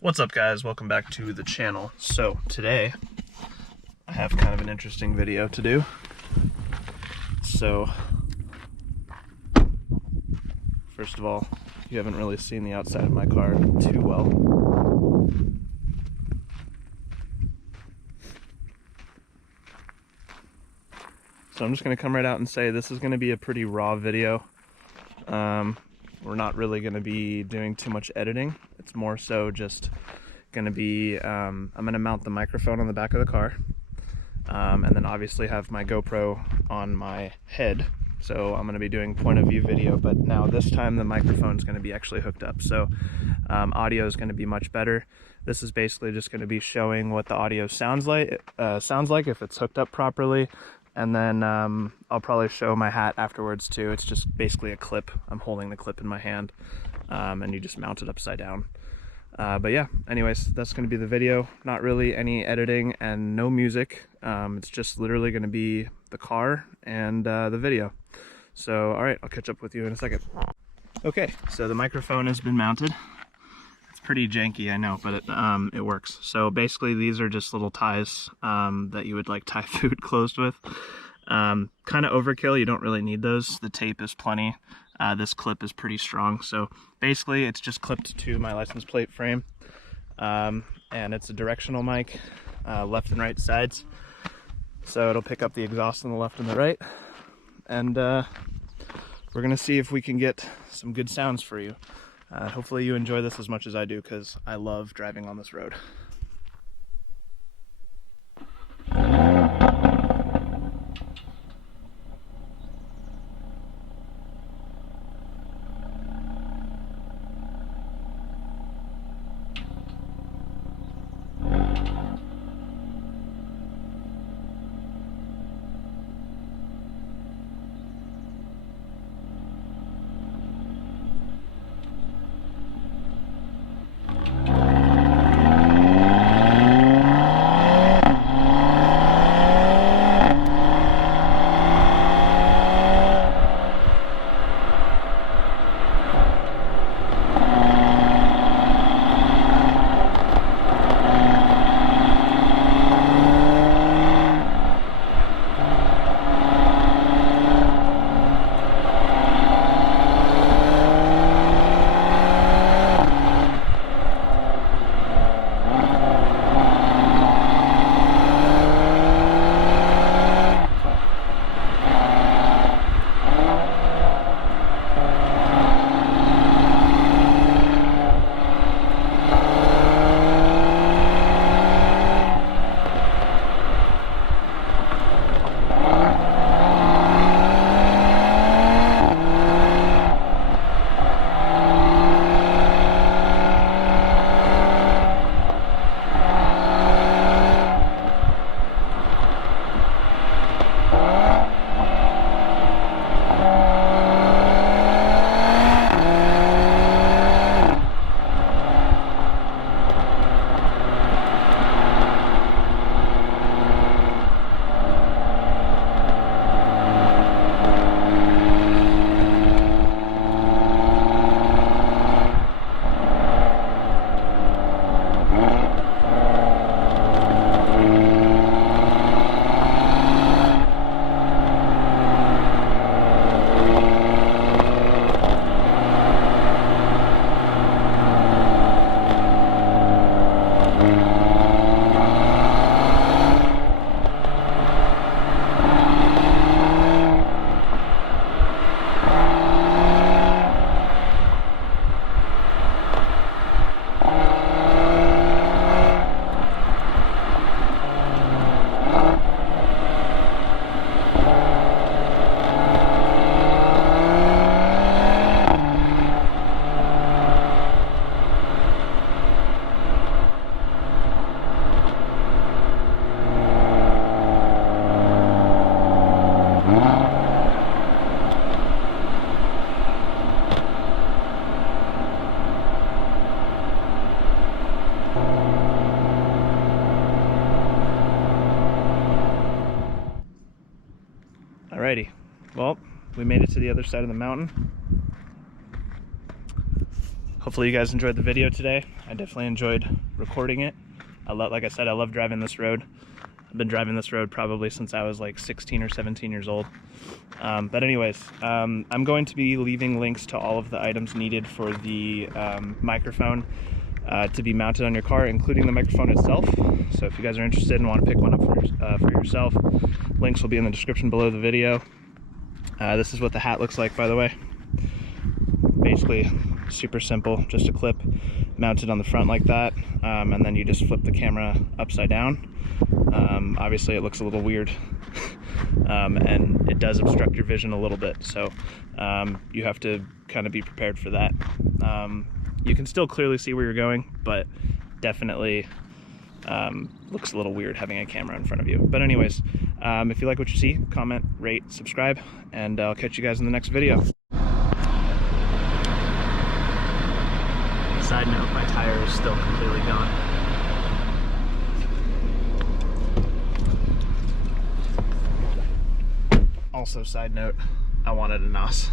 What's up, guys? Welcome back to the channel. So today I have kind of an interesting video to do. So first of all, you haven't really seen the outside of my car too well. So I'm just going to come right out and say this is going to be a pretty raw video. We're not really going to be doing too much editing. It's more so just going to be, I'm going to mount the microphone on the back of the car, and then obviously have my GoPro on my head. So I'm going to be doing point of view video, but now this time the microphone is going to be actually hooked up. So audio is going to be much better. This is basically just going to be showing what the audio sounds like if it's hooked up properly. And then I'll probably show my hat afterwards too. It's just basically a clip. I'm holding the clip in my hand, and you just mount it upside down. But yeah, anyways, that's going to be the video. Not really any editing and no music. It's just literally going to be the car and the video. So, all right, I'll catch up with you in a second. Okay, so the microphone has been mounted. It's pretty janky, I know, but it works. So basically these are just little ties that you would like tie food closed with. Kind of overkill, you don't really need those. The tape is plenty. This clip is pretty strong. So basically it's just clipped to my license plate frame. And it's a directional mic, left and right sides. So it'll pick up the exhaust on the left and the right. And we're gonna see if we can get some good sounds for you. Hopefully you enjoy this as much as I do, because I love driving on this road. Alrighty, well, we made it to the other side of the mountain. hopefully you guys enjoyed the video today. I definitely enjoyed recording it. Like I said, I love driving this road. I've been driving this road probably since I was like 16 or 17 years old. But anyways, I'm going to be leaving links to all of the items needed for the microphone to be mounted on your car, including the microphone itself. So if you guys are interested and want to pick one up for yourself, links will be in the description below the video. This is what the hat looks like, by the way. Basically super simple, just a clip mounted on the front like that, and then you just flip the camera upside down. Obviously it looks a little weird, and it does obstruct your vision a little bit, so you have to kind of be prepared for that. You can still clearly see where you're going, but definitely looks a little weird having a camera in front of you. But anyways, if you like what you see, comment, rate, subscribe, and I'll catch you guys in the next video. Side note, my tire is still completely gone. Also, side note, I wanted a NOS.